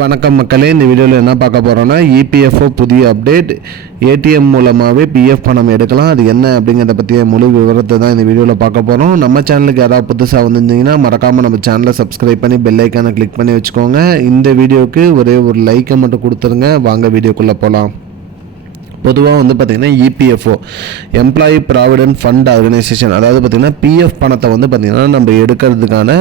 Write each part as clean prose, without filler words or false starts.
வணக்கம் மக்களே, இந்த வீடியோவில் என்ன பார்க்க போகிறோன்னா இபிஎஃப்ஓ புதிய அப்டேட். ஏடிஎம் மூலமாகவே பிஎஃப் பணம் எடுக்கலாம். அது என்ன அப்படிங்கிறத பற்றிய முழு விவரத்தை தான் இந்த வீடியோவில் பார்க்க போகிறோம். நம்ம சேனலுக்கு யாராவது புதுசாக வந்திருந்தீங்கன்னா மறக்காமல் நம்ம சேனலை சப்ஸ்கிரைப் பண்ணி பெல் ஐக்கானை கிளிக் பண்ணி வச்சுக்கோங்க. இந்த வீடியோவுக்கு ஒரே ஒரு லைக்கை மட்டும் கொடுத்துருங்க. வாங்க வீடியோக்குள்ளே போகலாம். பொதுவாக பார்த்திங்கன்னா EPFO employee provident fund organisation, அதாவது பார்த்திங்கன்னா பிஎஃப் பணத்தை பார்த்திங்கன்னா நம்ம எடுக்கிறதுக்கான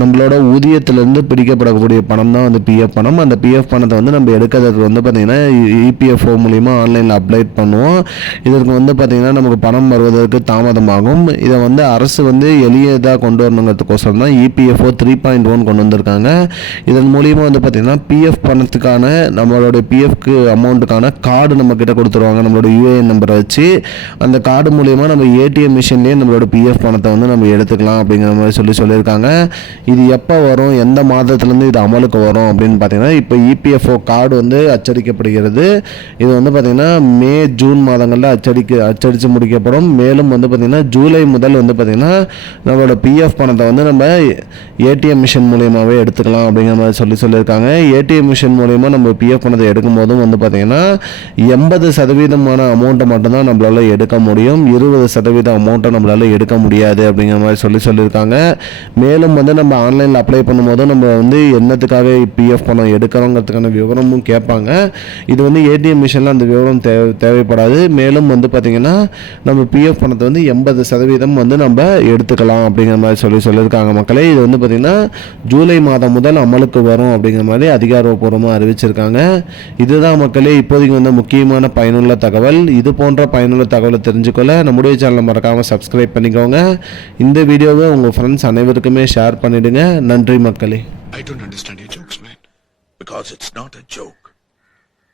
நம்மளோட ஊதியத்திலேருந்து பிடிக்கப்படக்கூடிய பணம் தான் பிஎஃப் பணம். அந்த பிஎஃப் பணத்தை நம்ம எடுக்கிறதுக்கு பார்த்திங்கன்னா இபிஎஃப்ஓ மூலிமா ஆன்லைனில் அப்ளை பண்ணுவோம். இதற்கு பார்த்திங்கன்னா நமக்கு பணம் வருவதற்கு தாமதமாகும். இதை அரசு எளியதாக கொண்டு வரணுங்கிறதுக்கோசரம் தான் இபிஎஃப்ஓ 3.1 கொண்டு வந்திருக்காங்க. இதன் மூலிமா பார்த்திங்கன்னா பிஎஃப் பணத்துக்கான நம்மளுடைய பிஎஃப்க்கு அமௌண்ட்டுக்கான கார்டு நம்மக்கிட்ட கொடுத்துருவாங்க. நம்மளோட யூஏஎன் நம்பரை வச்சு அந்த கார்டு மூலிமா நம்ம ஏடிஎம் மிஷின்லேயே நம்மளோட பிஎஃப் பணத்தை நம்ம எடுத்துக்கலாம் அப்படிங்கிற மாதிரி சொல்லியிருக்காங்க. இது எப்போ வரும், எந்த மாதத்துலேருந்து இது அமலுக்கு வரும் அப்படின்னு பார்த்தீங்கன்னா, இப்போ இபிஎஃப்ஓ கார்டு அச்சடிக்கப்படுகிறது. இது பார்த்திங்கன்னா மே ஜூன் மாதங்களில் அச்சடித்து முடிக்கப்படும். மேலும் பார்த்திங்கன்னா ஜூலை முதல் பார்த்திங்கன்னா நம்மளோட பிஎஃப் பணத்தை நம்ம ஏடிஎம் மிஷின் மூலியமாகவே எடுத்துக்கலாம் அப்படிங்கிற மாதிரி சொல்லியிருக்காங்க. ஏடிஎம் மிஷின் மூலிமா நம்ம பிஎஃப் பணத்தை எடுக்கும் போதும் பார்த்திங்கன்னா 80% அமௌண்ட்டை மட்டும்தான் நம்மளால் எடுக்க முடியும். 20% அமௌண்ட்டை நம்மளால் எடுக்க முடியாது அப்படிங்கிற மாதிரி சொல்லியிருக்காங்க. மேலும் நம்ம ஆன்லைனில் அப்ளை பண்ணும்போது நம்ம என்னத்துக்காக பிஎஃப் பணம் எடுக்கிறோங்கிறதுக்கான விவரமும் கேட்பாங்க. இது ஏடிஎம் மிஷினில் அந்த விவரம் தேவைப்படாது. மேலும் பார்த்திங்கன்னா நம்ம பிஎஃப் பணத்தை 80% நம்ம எடுத்துக்கலாம் அப்படிங்கிற மாதிரி சொல்லியிருக்காங்க மக்களே. இது பார்த்திங்கன்னா ஜூலை மாதம் முதல் அமலுக்கு வரும் அப்படிங்கிற மாதிரி அதிகாரப்பூர்வமாக அறிவிச்சிருக்காங்க. இதுதான் மக்களே இப்போதைக்கு முக்கியமான பயனுள்ள தகவல். இது போன்ற பயனுள்ள தகவலை தெரிஞ்சுக்கொள்ள நம்முடைய சேனலை மறக்காமல் சப்ஸ்கிரைப் பண்ணிக்கோங்க. இந்த வீடியோவை உங்கள் ஃப்ரெண்ட்ஸ் அனைவருக்குமே ஷேர் பண்ணிடுங்க. நன்றி மக்களே. I don't understand your jokes, man. Because it's not a joke.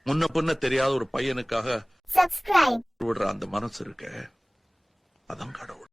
முன்ன பின்ன தெரியாத ஒரு பையனுக்காக விடுற அந்த மனசு இருக்க, அதான் கடவுள்.